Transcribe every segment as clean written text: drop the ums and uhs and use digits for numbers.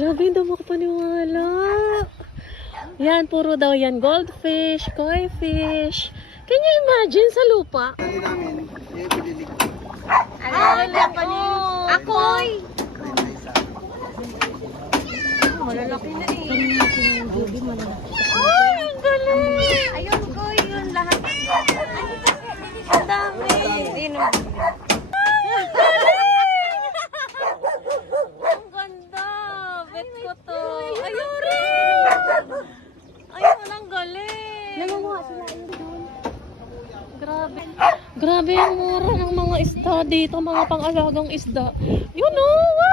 Grabe, hindi mo paniwala. Yan, puro daw yan. Goldfish, koi fish. Can you imagine sa lupa? Alam ko ni Akoy! Malalaki na eh. Ay, ang galing! Ayun ko yun lahat. Ang dami. Ayun o. Ang ganda! Bet ko to. Ayun rin! Ayun, ang galing! Nangunguha sila yun doon. Grabe. Grabe ang mura ng mga isda dito, mga pang-alagang isda. Yun o! Wow!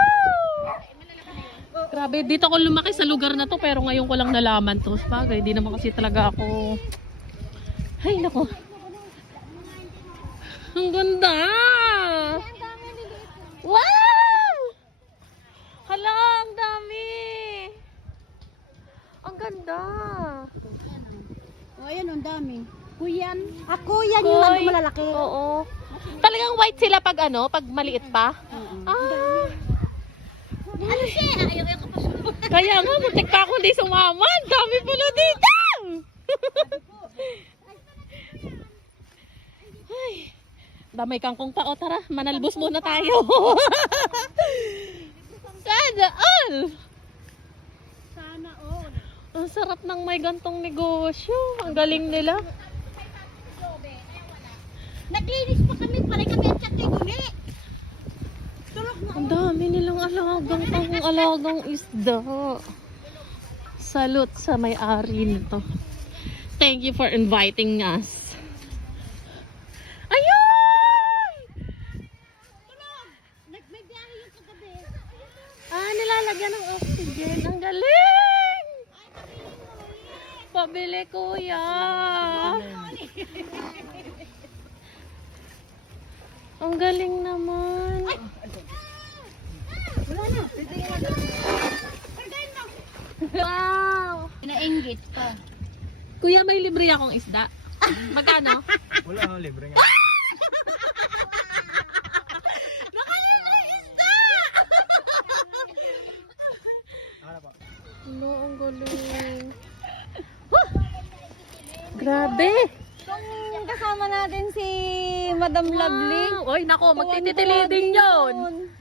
Grabe, dito ako lumaki sa lugar na to pero ngayon ko lang nalaman to. Bagay, di naman kasi talaga ako... Ay, nako. Ang ganda! Wow! Hala, ang dami! Ang ganda! O, ayan, ang dami. Kuyan. Ako yan yung malalaki. Oo. Talagang white sila pag ano, pag maliit pa? Ah! Ano siya? Ayaw ko pa siya. Kaya nga, muntik pa ako di sumama. Ang dami pala dito! Ay, damay kangkong pa. O tara, manalbos muna tayo. Sana all! Sana all. Ang sarap ng may gantong negosyo. Ang galing nila. Naglinis pa kami, pare kami at chat kay Gumi. Ang dami nilang alagang isda. Salute sa may-ari nito. Thank you for inviting us. Ayun! May biyahe yung kagabi. Ah, nilalagyan ng oxygen. Ang galing! Pabili, kuya. Ang galing naman. Wala na. Wow! Nainggit pa. Kuya, may libre akong isda. Magkano? Wala nang libre nga. No, ang galing. Grabe! Kung kasama natin si Madam Lovely. Oy, nako, magtititili din yun.